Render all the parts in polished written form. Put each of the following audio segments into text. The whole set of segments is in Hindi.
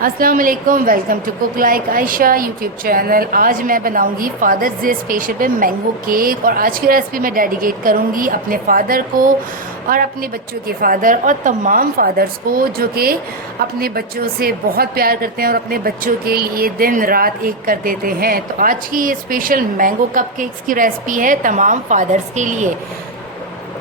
अस्सलाम वालेकुम, welcome to cook like Ayesha YouTube channel. आज मैं बनाऊंगी फादर्स डे स्पेशल पे मैंगो केक, और आज की रेसिपी मैं डेडिकेट करूंगी अपने फादर को और अपने बच्चों के फादर और तमाम फादर्स को जो कि अपने बच्चों से बहुत प्यार करते हैं और अपने बच्चों के लिए दिन रात एक कर देते हैं। तो आज की ये स्पेशल मैंगो कप केक्स की रेसिपी है तमाम फादर्स के लिए।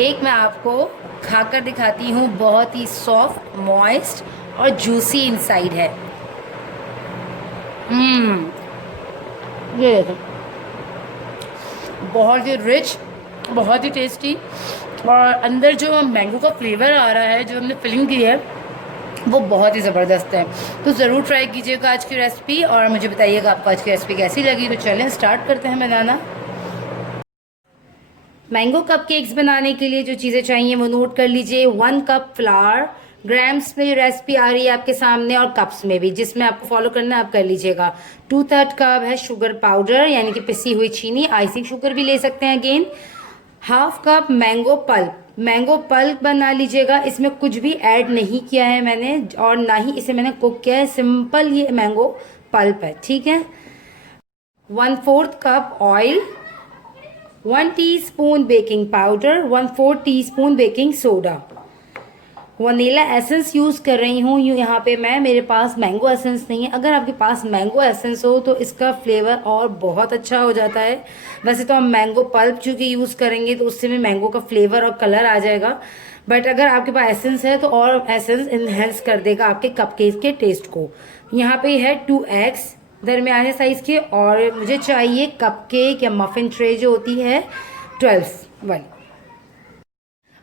एक मैं आपको खाकर दिखाती हूँ, बहुत ही सॉफ्ट, मॉइस्ट और जूसी इनसाइड है। ये देखो, बहुत ही रिच, बहुत ही टेस्टी, और अंदर जो मैंगो का फ्लेवर आ रहा है, जो हमने फिलिंग की है, वो बहुत ही ज़बरदस्त है। तो ज़रूर ट्राई कीजिएगा आज की रेसिपी और मुझे बताइएगा आपको आज की रेसिपी कैसी लगी। तो चलें स्टार्ट करते हैं बनाना। मैंगो कप केक्स बनाने के लिए जो चीज़ें चाहिए वो नोट कर लीजिए। 1 कप फ्लावर, ग्राम्स में रेसिपी आ रही है आपके सामने और कप्स में भी, जिसमें आपको फॉलो करना है आप कर लीजिएगा। 2/3 कप है शुगर पाउडर, यानी कि पिसी हुई चीनी, आइसिंग शुगर भी ले सकते हैं again. 1/2 cup mango pulp, mango pulp बना लीजिएगा। इसमें कुछ भी ऐड नहीं किया है मैंने और ना ही इसे मैंने कुक किया है, सिंपल ये मैंगो पल्प है, ठीक है। 1/4 cup oil, 1 teaspoon baking powder, 1/4 teaspoon baking soda, vanilla essence use कर रही हूँ यहाँ पे मैं। मेरे पास मैंगो एसेंस नहीं है, अगर आपके पास मैंगो एसेंस हो तो इसका फ्लेवर और बहुत अच्छा हो जाता है। वैसे तो हम मैंगो पल्प चूँकि यूज़ करेंगे तो उससे भी मैंगो का फ्लेवर और कलर आ जाएगा, बट अगर आपके पास एसेंस है तो और एसेंस इन्हेंस कर देगा आपके कपकेक के टेस्ट को। यहाँ पे है 2 एग्स दरमियाने साइज़ के, और मुझे चाहिए कपकेक या मफिन ट्रे जो होती है 12 वाली।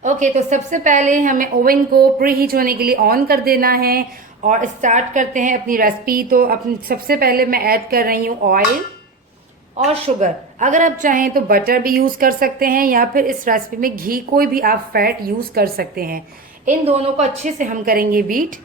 ओके, तो सबसे पहले हमें ओवन को प्री हीट होने के लिए ऑन कर देना है और स्टार्ट करते हैं अपनी रेसिपी। तो अपनी सबसे पहले मैं ऐड कर रही हूँ ऑयल और शुगर। अगर आप चाहें तो बटर भी यूज़ कर सकते हैं या फिर इस रेसिपी में घी, कोई भी आप फैट यूज़ कर सकते हैं। इन दोनों को अच्छे से हम करेंगे बीट।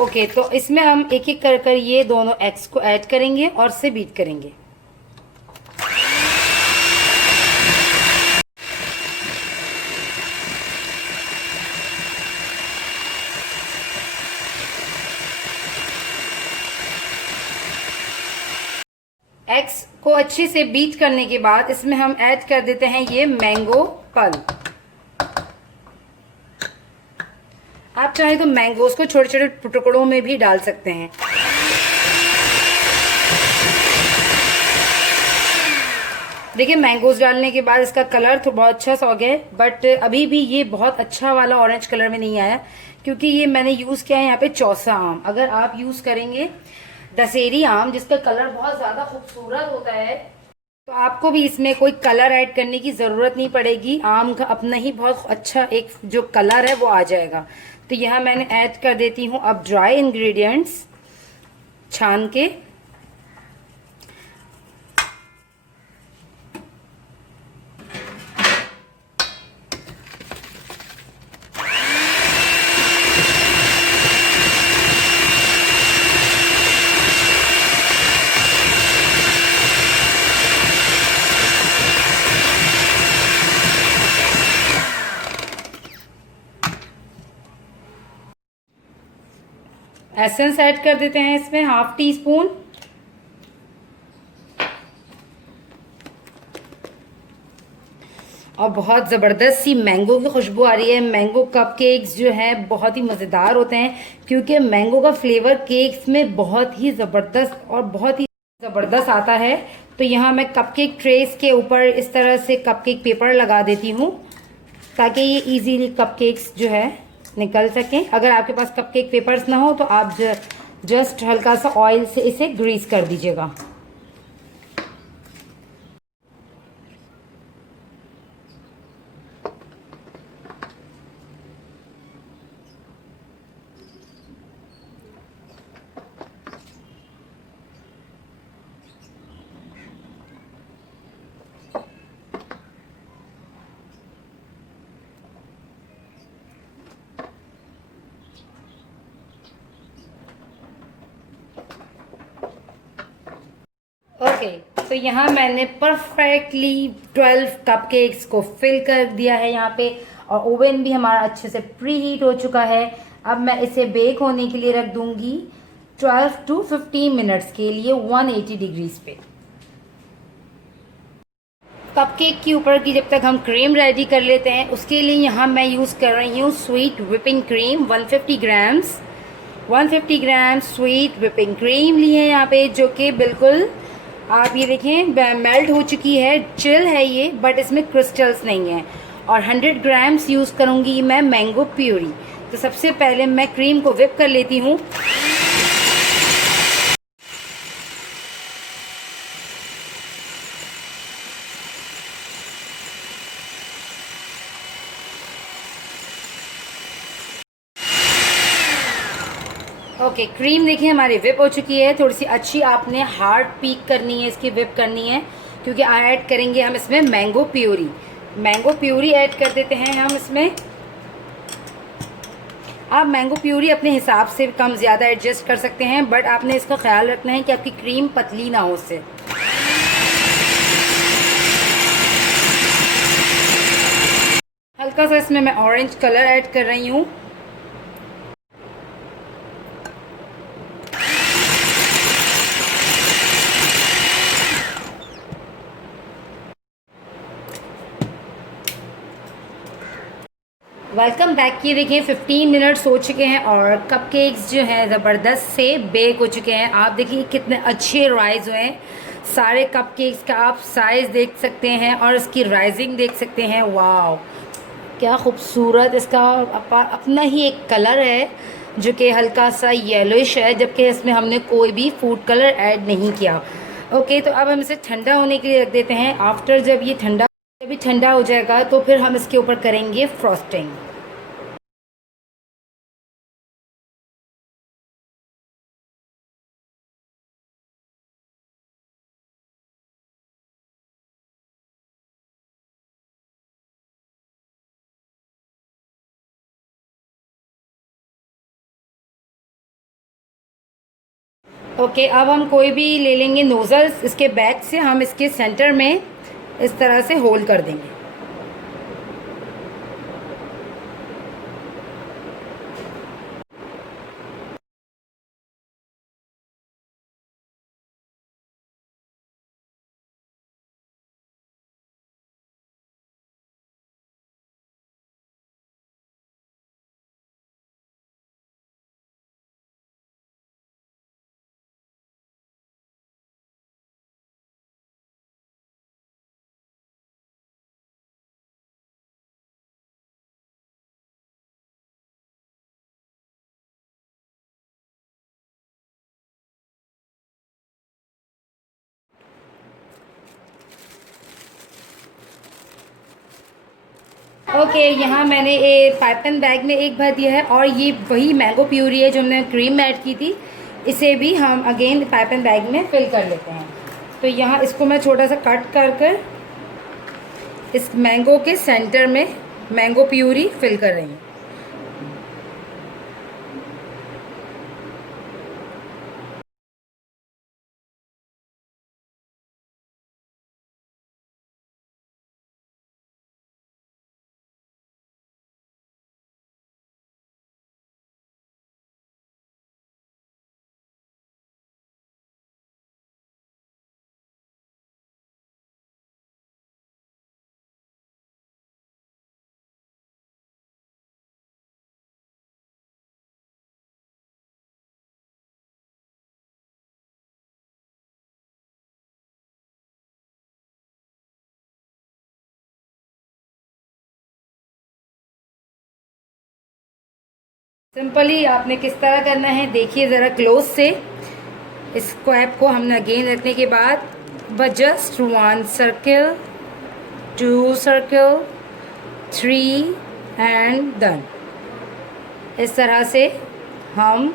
ओके, तो इसमें हम एक एक कर कर ये दोनों एग्स को ऐड करेंगे और से बीट करेंगे। एग्स को अच्छे से बीट करने के बाद इसमें हम ऐड कर देते हैं ये मैंगो पल्प। आप चाहें तो मैंगोज को छोटे छोटे टुकड़ों में भी डाल सकते हैं। देखिए, मैंगोज डालने के बाद इसका कलर तो बहुत अच्छा सा हो गया है, बट अभी भी ये बहुत अच्छा वाला ऑरेंज कलर में नहीं आया, क्योंकि ये मैंने यूज़ किया है यहाँ पे चौसा आम। अगर आप यूज़ करेंगे दशहरी आम, जिसका कलर बहुत ज़्यादा खूबसूरत होता है, तो आपको भी इसमें कोई कलर ऐड करने की ज़रूरत नहीं पड़ेगी। आम का अपना ही बहुत अच्छा एक जो कलर है वो आ जाएगा। तो यहाँ मैंने ऐड कर देती हूँ अब ड्राई इंग्रेडिएंट्स छान के। एसेंस ऐड कर देते हैं इसमें 1/2 टीस्पून। और बहुत ज़बरदस्त सी मैंगो की खुशबू आ रही है। मैंगो कप केक्स जो है बहुत ही मज़ेदार होते हैं, क्योंकि मैंगो का फ्लेवर केक्स में बहुत ही ज़बरदस्त और बहुत ही ज़बरदस्त आता है। तो यहाँ मैं कपकेक ट्रेस के ऊपर इस तरह से कपकेक पेपर लगा देती हूँ, ताकि ये इजीली कपकेक्स जो है निकल सकें। अगर आपके पास कपकेक पेपर्स ना हो तो आप जस्ट हल्का सा ऑयल से इसे ग्रीस कर दीजिएगा। ओके, तो यहाँ मैंने परफेक्टली 12 कपकेक्स को फिल कर दिया है यहाँ पे, और ओवन भी हमारा अच्छे से प्री हीट हो चुका है। अब मैं इसे बेक होने के लिए रख दूंगी 12 to 15 मिनट्स के लिए 180 डिग्रीज पे। कपकेक के ऊपर की जब तक हम क्रीम रेडी कर लेते हैं, उसके लिए यहाँ मैं यूज़ कर रही हूँ स्वीट व्हिपिंग क्रीम 150 ग्राम्स। 150 ग्राम स्वीट व्हिपिंग क्रीम ली है यहाँ पे, जो कि बिल्कुल आप ये देखें मेल्ट हो चुकी है, चिल है ये, बट इसमें क्रिस्टल्स नहीं है। और 100 ग्राम्स यूज़ करूँगी मैं मैंगो प्यूरी। तो सबसे पहले मैं क्रीम को व्हिप कर लेती हूँ। ओके, क्रीम देखिए हमारी व्हिप हो चुकी है। थोड़ी सी अच्छी आपने हार्ड पीक करनी है, इसकी व्हिप करनी है, क्योंकि ऐड करेंगे हम इसमें mango puree. Mango puree add कर देते हैं हम इसमें। आप मैंगो प्यूरी अपने हिसाब से कम ज़्यादा एडजस्ट कर सकते हैं, बट आपने इसका ख्याल रखना है कि आपकी क्रीम पतली ना हो उससे। हल्का सा इसमें मैं ऑरेंज कलर ऐड कर रही हूँ। Welcome back. ये देखिए 15 मिनट्स हो चुके हैं और कपकेक्स जो हैं ज़बरदस्त से बेक हो चुके हैं। आप देखिए कितने अच्छे राइज हुए हैं। सारे कपकेक्स का आप साइज़ देख सकते हैं और इसकी राइजिंग देख सकते हैं। वाव, क्या खूबसूरत इसका अपना ही एक कलर है, जो कि हल्का सा येलोइश है, जबकि इसमें हमने कोई भी फूड कलर ऐड नहीं किया। ओके, तो अब हम इसे ठंडा होने के लिए रख देते हैं। आफ्टर जब ये ठंडा हो जाएगा तो फिर हम इसके ऊपर करेंगे फ्रॉस्टिंग। ओके, अब हम कोई भी ले लेंगे नोज़ल्स, इसके बैक से हम इसके सेंटर में इस तरह से होल कर देंगे। ओके, यहाँ मैंने पाइपन बैग में एक भर दिया है, और ये वही मैंगो प्यूरी है जो हमने क्रीम में ऐड की थी। इसे भी हम अगेन पाइपन बैग में फिल कर लेते हैं। तो यहाँ इसको मैं छोटा सा कट कर इस मैंगो के सेंटर में मैंगो प्यूरी फिल कर रही हूँ। सिंपली आपने किस तरह करना है देखिए ज़रा क्लोज से। इस स्क्वायर को हमने अगेन रखने के बाद बस just 1 circle, 2 circle, 3 and done. इस तरह से हम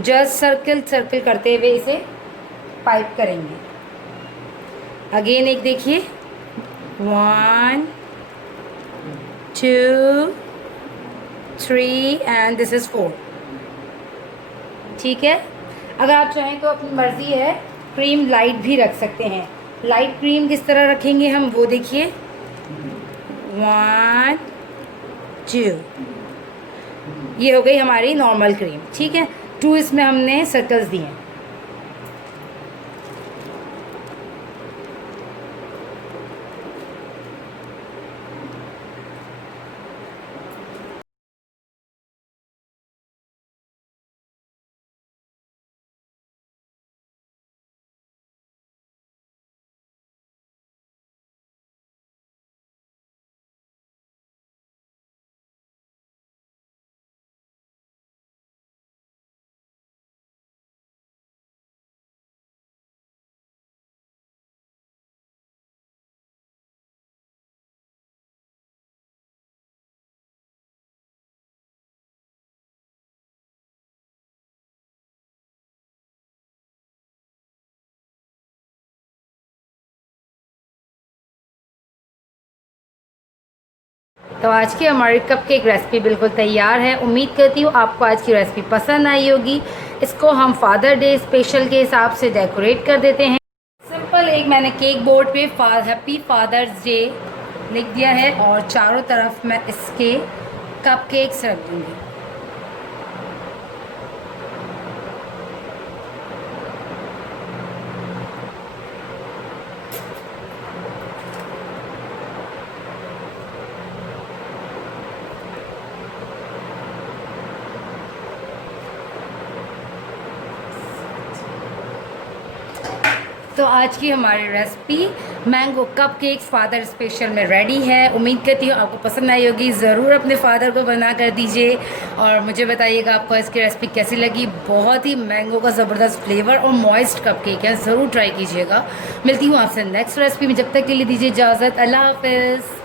जस्ट सर्कल करते हुए इसे पाइप करेंगे। अगेन एक देखिए 1 2 3 एंड दिस इज़ 4। ठीक है, अगर आप चाहें तो अपनी मर्ज़ी है, क्रीम लाइट भी रख सकते हैं। लाइट क्रीम किस तरह रखेंगे हम वो देखिए। 1 2, ये हो गई हमारी नॉर्मल क्रीम, ठीक है। 2 इसमें हमने सर्कल्स दिए हैं। तो आज की हमारी कपकेक रेसिपी बिल्कुल तैयार है। उम्मीद करती हूँ आपको आज की रेसिपी पसंद आई होगी। इसको हम फादर डे स्पेशल के हिसाब से डेकोरेट कर देते हैं। सिंपल एक मैंने केक बोर्ड पे हैप्पी फादर्स डे लिख दिया है और चारों तरफ मैं इसके कपकेक्स रख दूँगी। तो आज की हमारी recipe mango cupcakes father special में रेडी है। उम्मीद करती हूँ आपको पसंद आई होगी। ज़रूर अपने फादर को बना कर दीजिए और मुझे बताइएगा आपको इसकी रेसिपी कैसी लगी। बहुत ही मैंगो का ज़बरदस्त फ्लेवर और मॉइस्ट कपकेक है, ज़रूर ट्राई कीजिएगा। मिलती हूँ आपसे नेक्स्ट रेसिपी में, जब तक के लिए दीजिए इजाज़त। अल्लाह हाफ़िज़।